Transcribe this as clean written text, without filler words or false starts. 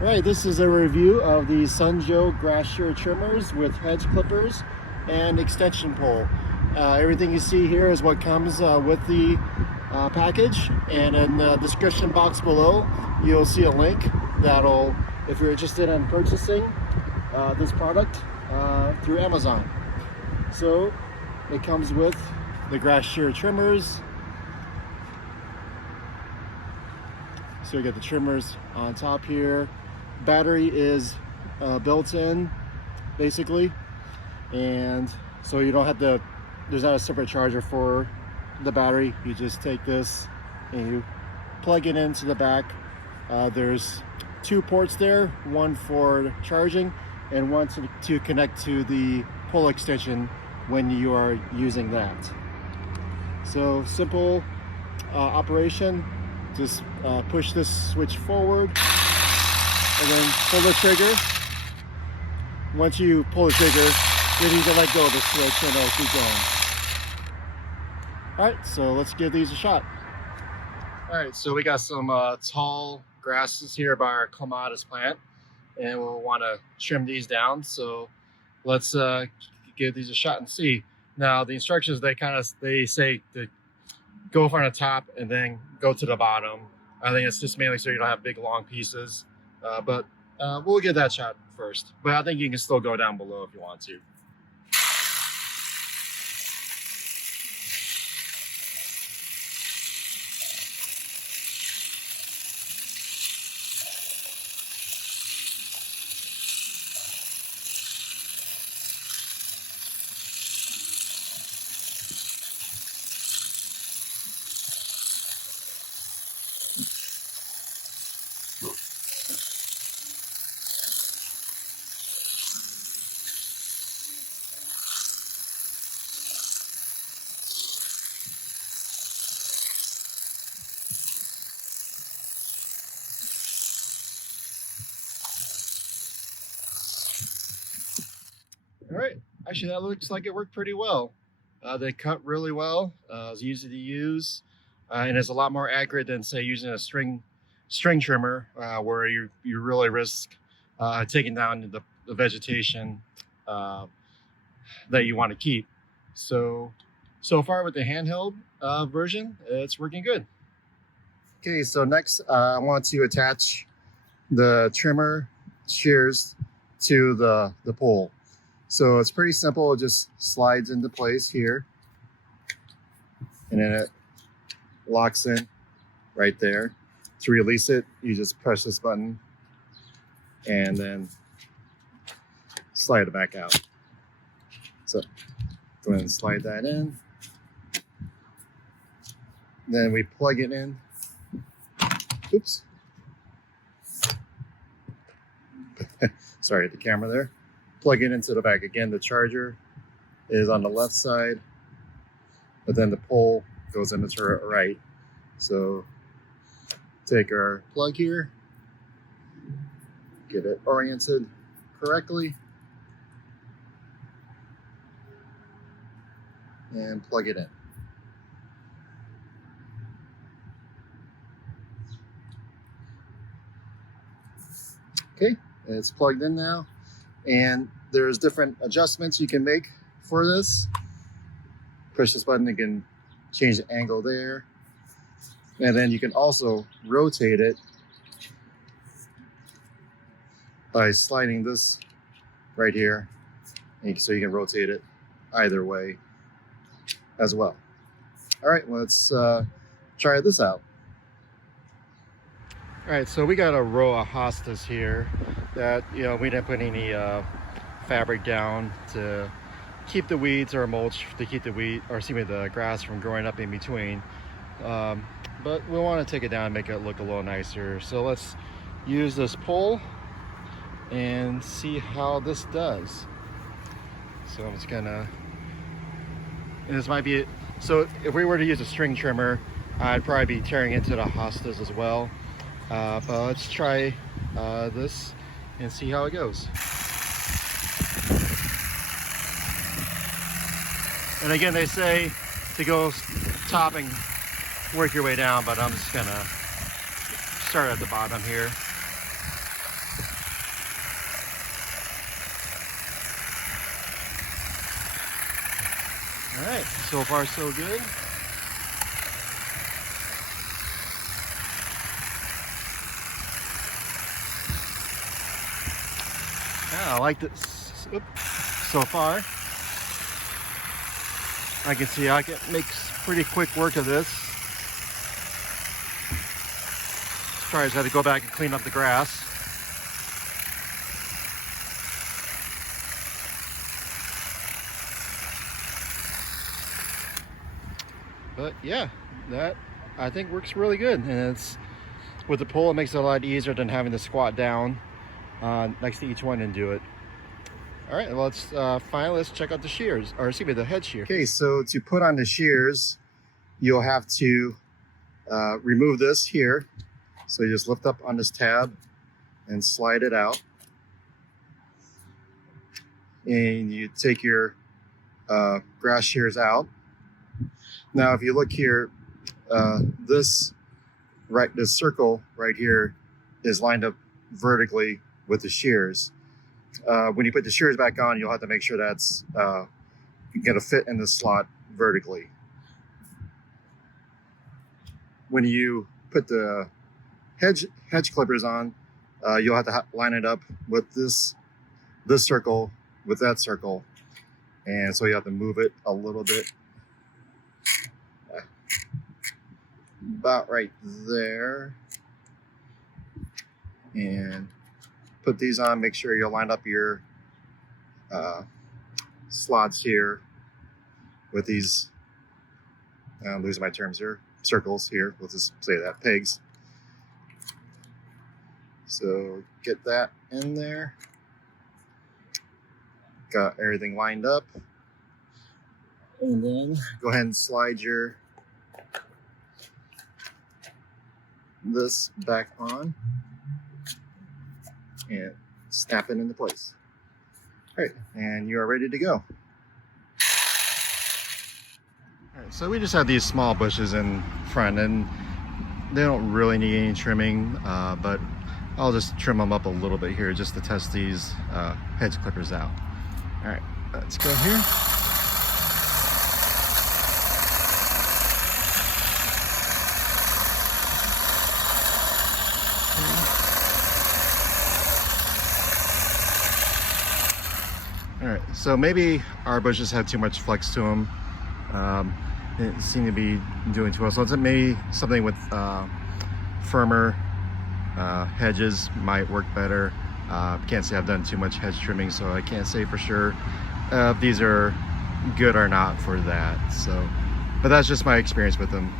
All right, this is a review of the Sunjoe grass shear trimmers with hedge clippers and extension pole. Everything you see here is what comes with the package, and in the description box below you'll see a link that'll, if you're interested in purchasing this product through Amazon. So it comes with the grass shear trimmers. So you get the trimmers on top here. Battery is built in basically, and so you don't have to, there's not a separate charger for the battery. You just take this and you plug it into the back. There's two ports there, one for charging and one to connect to the pole extension when you are using that. So simple operation. Just push this switch forward and then pull the trigger. Once you pull the trigger, then you can let go of the switch and it'll keep going. All right, so let's give these a shot. All right, so we got some tall grasses here by our clematis plant, and we'll want to trim these down. So let's give these a shot and see. Now the instructions, they say to go from the top and then go to the bottom. I think it's just mainly so you don't have big long pieces, but we'll give that shot first. But I think you can still go down below if you want to. All right, actually that looks like it worked pretty well. They cut really well. It's easy to use, and it's a lot more accurate than, say, using a string trimmer, where you really risk taking down the vegetation that you want to keep. So far with the handheld version, it's working good. Okay, so next I want to attach the trimmer shears to the pole. So it's pretty simple. It just slides into place here, and then it locks in right there. To release it, you just press this button and then slide it back out. So go ahead and slide that in. Then we plug it in. Oops. Sorry, the camera there. Plug it into the back. Again, the charger is on the left side, but then the pole goes into the right. So take our plug here, get it oriented correctly, and plug it in. Okay, it's plugged in now. And there's different adjustments you can make for this. Push this button, you can change the angle there. And then you can also rotate it by sliding this right here. And so you can rotate it either way as well. All right, let's try this out. All right, so we got a row of hostas here that, we didn't put any fabric down to keep the weeds or mulch to keep the grass from growing up in between. But we want to take it down and make it look a little nicer. So let's use this pole and see how this does. So I'm just gonna, and this might be it. So if we were to use a string trimmer, I'd probably be tearing into the hostas as well. But let's try this and see how it goes. And again, they say to go top and work your way down, but I'm just gonna start at the bottom here. All right, so far so good. Yeah, I like this. Oops. So far. I can see I can make pretty quick work of this. Sorry, I just had to go back and clean up the grass. But yeah, that I think works really good, and it's with the pull, it makes it a lot easier than having to squat down next to each one and do it. All right, well, let's check out the shears, or excuse me, the head shear. Okay, so to put on the shears, you'll have to remove this here. So you just lift up on this tab and slide it out. And you take your grass shears out. Now, if you look here, this circle right here is lined up vertically with the shears. When you put the shears back on, you'll have to make sure that's going to fit in the slot vertically. When you put the hedge clippers on, you'll have to line it up with this circle with that circle, and so you have to move it a little bit, about right there, and put these on. Make sure you line up your slots here with these, I'm losing my terms here, circles here, let's just say that, pegs. So get that in there. Got everything lined up. And then go ahead and slide this back on and snap it into place. All right, and you are ready to go. All right, so we just have these small bushes in front, and they don't really need any trimming, but I'll just trim them up a little bit here just to test these hedge clippers out. All right, let's go here. All right, so maybe our bushes had too much flex to them. It seemed to be doing too well. So maybe something with firmer hedges might work better. Can't say I've done too much hedge trimming, so I can't say for sure if these are good or not for that. So, but that's just my experience with them.